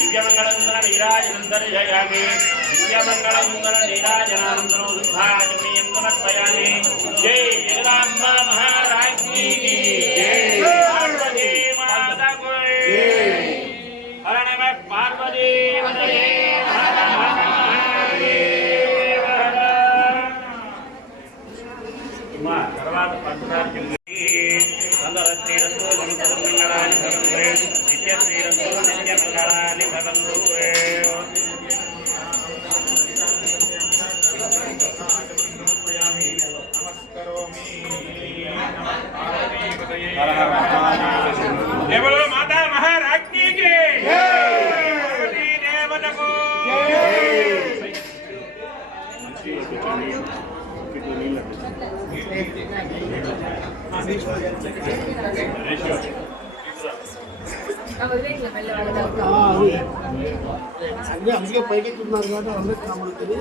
దివ్యమంగళసుందర నీరాజనందర్శయామి దివ్యమంగళసుందర నీరాజనానందరం శుద్ధాచమీయం సమర్పయామి జై జగదాంబ మహారాజ్ఞీ పార్వతీ మాతకు హర నమ పార్వతీ తర్వాత పంచదార నిత్య శ్రీరస్తు నిత్య మంగళాన్ని భవంతు దేవలో మాతా మహారాజ్ఞికి పార్వతీ దేవతకు అన్ని అందుకే పైకి ఉన్నారు కాబట్టి అందరికి కనబడుతుంది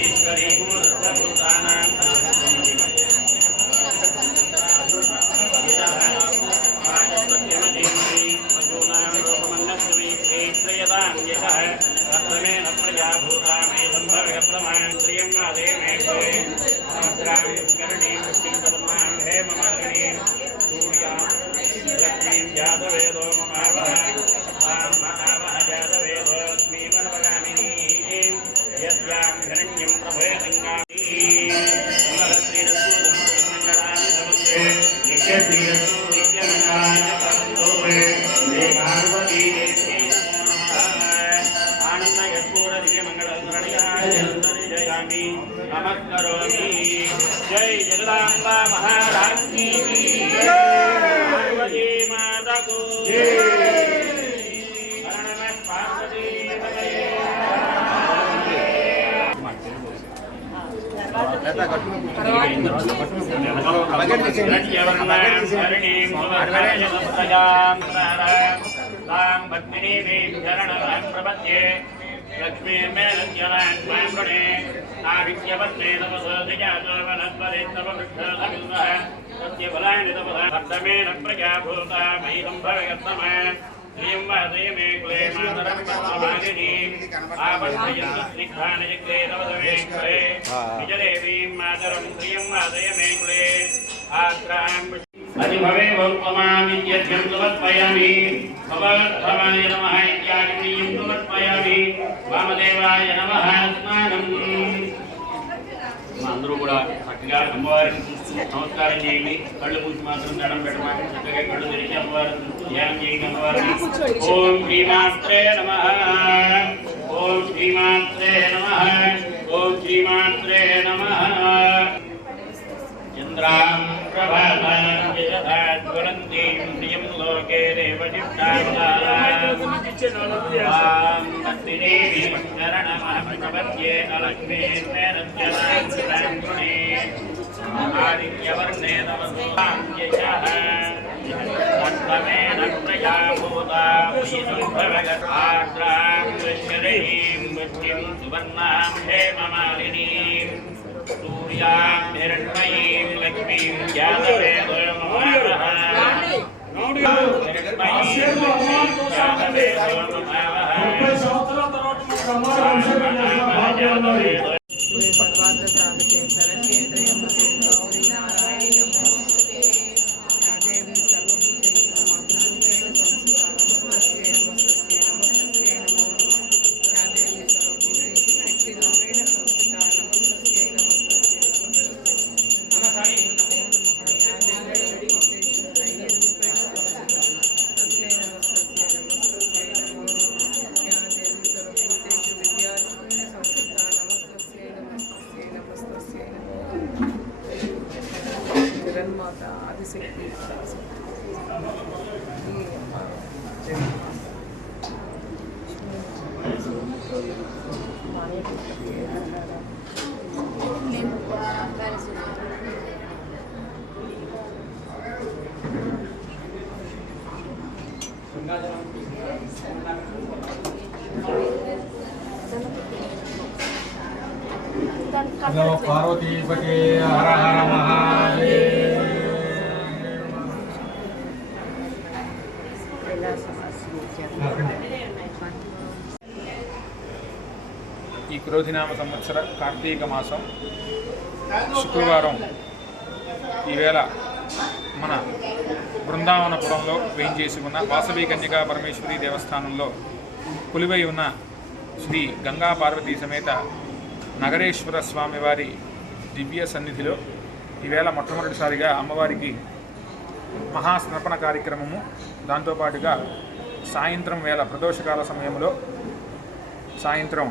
ఈశ్వరీ దివ్యమంగళామి నమస్కరోమి. జై జగదాంబ మహారాజ్ఞీ మాతకు. హర నమః लक्ष्मीर्मेलज्ञलाङ्गणे आदित्यपत्ने तपसोऽधिजातवनत्वरे तव वृक्षसमिन्दः तस्य फलानि तपसा भक्तमेन प्रजा भूता मयि सम्भवयत्तम श्रियं वादय मे कुले मातरं समाधिनीम् आपस्थयन्तु स्निग्धानि जग्रे तपसमे कुले विजदेवीं मातरं श्रियं वादय मे कुले आत्रां వౌపమామి యజ్ఞం సమర్పయామి భగవద్భవాయ నమః ఇత్యాగ్నియం సమర్పయామి వామదేవాయ నమః స్నానం అందరూ కూడా చక్కగా అమ్మవారిని చూస్తూ నమస్కారం చేయండి కళ్ళు మూసి మాత్రం దండం పెట్టమని చక్కగా కళ్ళు తెరిచి అమ్మవారిని చూస్తూ ధ్యానం చేయండి అమ్మవారిని ఓం శ్రీమాత్రే నమ ఓం శ్రీమాత్రే నమ ఓం శ్రీమాత్రే నమ చంద్రాం ప్రభాతాం యజథాజ్వలంతీం శ్రియం లోకే దేవశిష్టాం తత్తిదేవి శరణమహం ప్రపద్యే అలక్ష్మీర్మేరజ్జనాంగుణే ఆదిత్యవర్ణే నమస్వాం యశః అష్టమేన శ్రీయాం హిరణ్మయీం లక్ష్మీం జ్ఞానవేదో నమో నమః ముప్పై సంవత్సరాల पार्वती पटे हर हर महादेव ఈ క్రోధినామ సంవత్సర కార్తీక మాసం శుక్రవారం ఈవేళ మన బృందావనపురంలో వేయించేసి ఉన్న వాసవి కన్యకా పరమేశ్వరి దేవస్థానంలో కొలువై ఉన్న శ్రీ గంగా పార్వతీ సమేత నగరేశ్వర స్వామివారి దివ్య సన్నిధిలో ఈవేళ మొట్టమొదటిసారిగా అమ్మవారికి మహాస్నర్పణ కార్యక్రమము. దాంతోపాటుగా సాయంత్రం వేళ ప్రదోషకాల సమయంలో సాయంత్రం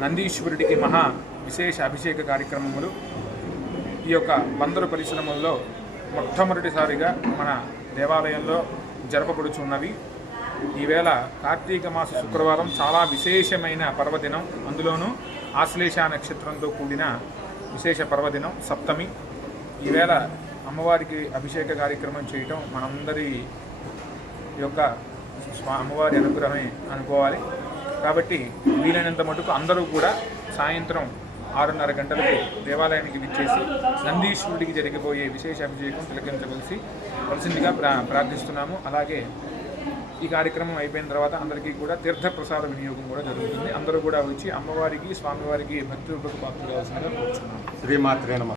నందీశ్వరుడికి మహా విశేష అభిషేక కార్యక్రమములు. ఈ యొక్క బందరు పరిశ్రమల్లో మొట్టమొదటిసారిగా మన దేవాలయంలో జరపబడుచున్నవి. ఈవేళ కార్తీక మాస శుక్రవారం చాలా విశేషమైన పర్వదినం. అందులోనూ ఆశ్లేష నక్షత్రంతో కూడిన విశేష పర్వదినం సప్తమి. ఈవేళ అమ్మవారికి అభిషేక కార్యక్రమం చేయటం మనందరి యొక్క స్వా- అమ్మవారి అనుగ్రహమే అనుకోవాలి. కాబట్టి వీలైనంత మటుకు అందరూ కూడా సాయంత్రం ఆరున్నర గంటలకు దేవాలయానికి విచ్చేసి నందీశ్వరుడికి జరిగిపోయే విశేష అభిషేకం తిలకించవలసి వలసిందిగా ప్రా ప్రార్థిస్తున్నాము. అలాగే ఈ కార్యక్రమం అయిపోయిన తర్వాత అందరికీ కూడా తీర్థ ప్రసాద వినియోగం కూడా జరుగుతుంది. అందరూ కూడా వచ్చి అమ్మవారికి స్వామివారికి భక్తులకు పాత్ర కావాల్సిందిగా కోరుచున్నాము. శ్రీమాత్రే